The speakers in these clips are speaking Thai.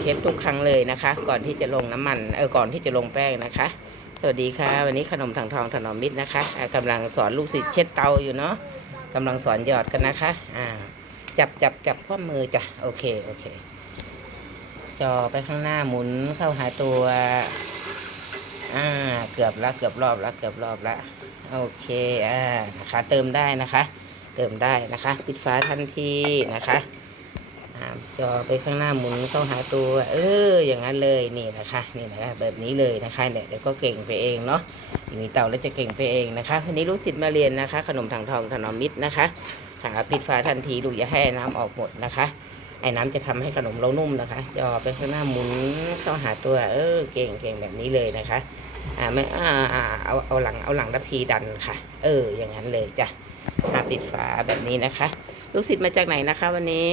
เช็ดทุกครั้งเลยนะคะ ก่อนที่จะลงน้ำมันเออก่อนที่จะลงแป้งนะคะ สวัสดีค่ะ วันนี้ขนมถังทองถนอมมิตรนะคะอ่ากำลังสอนลูกศิษย์เช็ดเตาอยู่เนาะกำลังสอนหยอดกันนะคะอ่าจับจับจับข้อมือจ้ะโอเคโอเคจอไปข้างหน้าหมุนเข้าหาตัวอ่าเกือบละเกือบรอบละเกือบรอบละโอเคอ่านะคะ เติมได้นะคะ เติมได้นะคะ ปิดฝาทันทีนะคะ จอไปข้างหน้าหมุนเข้าหาตัว เออ อย่างนั้นเลยนี่นะคะ นี่นะคะ แบบนี้เลยนะคะเนี่ยเดี๋ยวก็เก่งไปเองเนาะมีเต่าแล้วจะเก่งไปเองนะคะวันนี้ลูกศิษย์มาเรียนนะคะ ขนมถังทองถนอมมิตรนะคะค่ะปิดฝาทันทีลูกอย่าให้น้ำออกหมดนะคะไอ้น้ำจะทำให้ขนมเรานุ่มนะคะจอไปข้างหน้าหมุนเข้าหาตัวเออเก่งเก่งแบบนี้เลยนะคะอ่าไม่อ่าเอาเอาหลังเอาหลังทัพพีดันค่ะ เออ อย่างนั้นเลยจ้ะอ่าปิดฝาแบบนี้นะคะ ลูกศิษย์มาจากไหนนะคะ วันนี้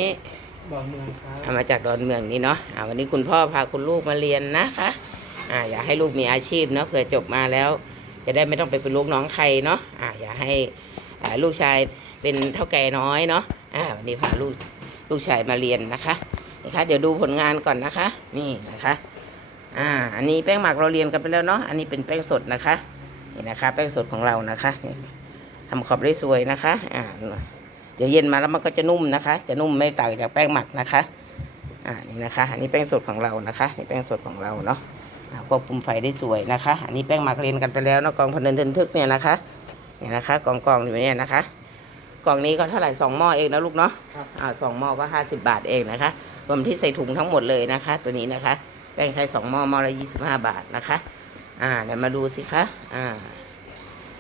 ดอนเมืองครับอ่ามาจากดอนเมืองนี่เนาะอ่าวันนี้คุณพ่อพาคุณลูกมาเรียนนะคะอ่าอยากให้ลูกมีอาชีพเนาะเผื่อจบมาแล้ว จะได้ไม่ต้องไปเป็นลูกน้องใครเนาะอ่าอยากให้อ่าลูกชายเป็นเท่าแก่น้อยเนาะอ่าวันนี้พาลูกลูกชายมาเรียนนะคะนะคะเดี๋ยวดูผลงานก่อนนะคะ นี่นะคะอ่าอันนี้แป้งหมักเราเรียนกันไปแล้วเนาะอันนี้เป็นแป้งสดนะคะนี่นะคะ แป้งสดของเรานะคะทำขอบได้สวยนะคะอ่า เดี๋ยวเย็นมาแล้วมันก็จะนุ่มนะคะ จะนุ่มไม่ต่างจากแป้งหมักนะคะ อ่านี่นะคะ อันนี้แป้งสดของเรานะคะนี่แป้งสดของเราเนาะอ่าควบคุมไฟได้สวยนะคะ อันนี้แป้งหมักเรียนกันไปแล้วเนาะกองพนันเทินทึกเนี่ยนะคะเนี่ยนะคะกองกองอยู่เนี่ยนะคะ กล่องนี้ก็เท่าไหร่สองหม้อเองนะลูกเนาะครับอ่าสองหม้อก็ห้าสิบบาทเองนะคะรวมที่ใส่ถุงทั้งหมดเลยนะคะ ตัวนี้นะคะ แป้งไข่สองหม้อหม้อละยี่สิบห้าบาทนะคะ อ่าเดี๋ยวมาดูสิคะอ่า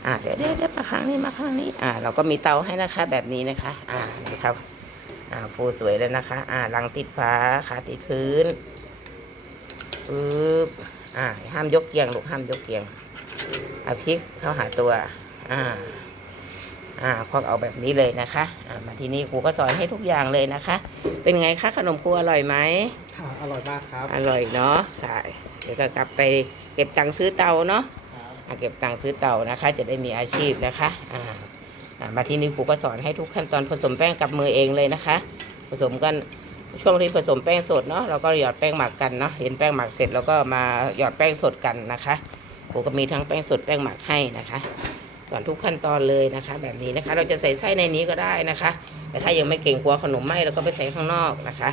อ่าเดี๋ยวเดี๋ยวเดี๋ยวมาข้างนี้มาข้างนี้อ่าเราก็มีเตาให้นะคะ แบบนี้นะคะ อ่านี่ครับ อ่าฟูสวยเลยนะคะ อ่ารังติดฟ้าขาติดพื้นปึ๊บอ่า ห้ามยกเกียงลูกห้ามยกเกียงเอาพริกเข้าหาตัว อ่า อ่าพอกเอาแบบนี้เลยนะคะอ่ามาที่นี่ครูก็สอนให้ทุกอย่างเลยนะคะ เป็นไงคะขนมครูอร่อยไหมค่ะอร่อยมากครับ อร่อยเนาะค่ะเดี๋ยวก็กลับไปเก็บตังค์ซื้อเตาเนาะครับอ่า เก็บตังค์ซื้อเตานะคะ จะได้มีอาชีพนะคะมาที่นี่ครูก็สอนให้ทุกขั้นตอนผสมแป้งกับมือเองเลยนะคะ ผสมกันช่วงที่ผสมแป้งสดเนาะเราก็หยอดแป้งหมักกันเนาะเห็นแป้งหมักเสร็จแล้วก็มาหยอดแป้งสดกันนะคะครูก็มีทั้งแป้งสดแป้งหมักให้นะคะสอนทุกขั้นตอนเลยนะคะ แบบนี้นะคะ เราจะใส่ไส้ในนี้ก็ได้นะคะ แต่ถ้ายังไม่เก่งกลัวขนมไหม้เราก็ไปใส่ข้างนอกนะคะ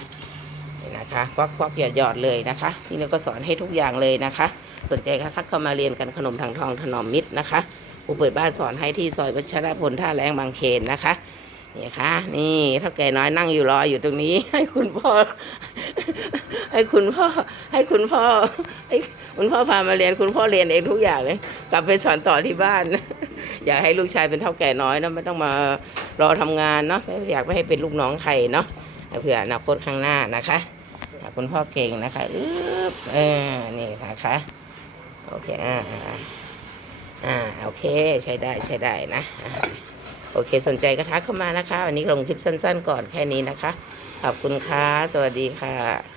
นี่นะคะควักควักหยอดหยอดเลยนะคะนี่เราก็สอนให้ทุกอย่างเลยนะคะ สนใจก็ทักเข้ามาเรียนกันขนมทางทองถนอมมิตรนะคะครูเปิดบ้านสอนให้ที่ซอยวัชรพลท่าแรงบางเขนนะคะนี่ค่ะ นี่เท่าแก่น้อยนั่งอยู่รออยู่ตรงนี้ ให้คุณพ่อ ให้คุณพ่อ ให้คุณพ่อให้คุณพ่อพามาเรียนคุณพ่อเรียนเองทุกอย่างเลย กลับไปสอนต่อที่บ้าน อยากให้ลูกชายเป็นเท่าแก่น้อยเนอะไม่ต้องมารอทำงานเนาะอยากไม่ให้เป็นลูกน้องใครเนาะเผื่ออนาคตข้างหน้านะคะคุณพ่อเก่งนะคะเออนี่นะคะ โอเคอ่าอ่าโอเคใช้ได้ใช้ได้นะโอเค สนใจก็ทักเข้ามานะคะ วันนี้ลงคลิปสั้น ๆ ก่อนแค่นี้นะคะ ขอบคุณค่ะ สวัสดีค่ะ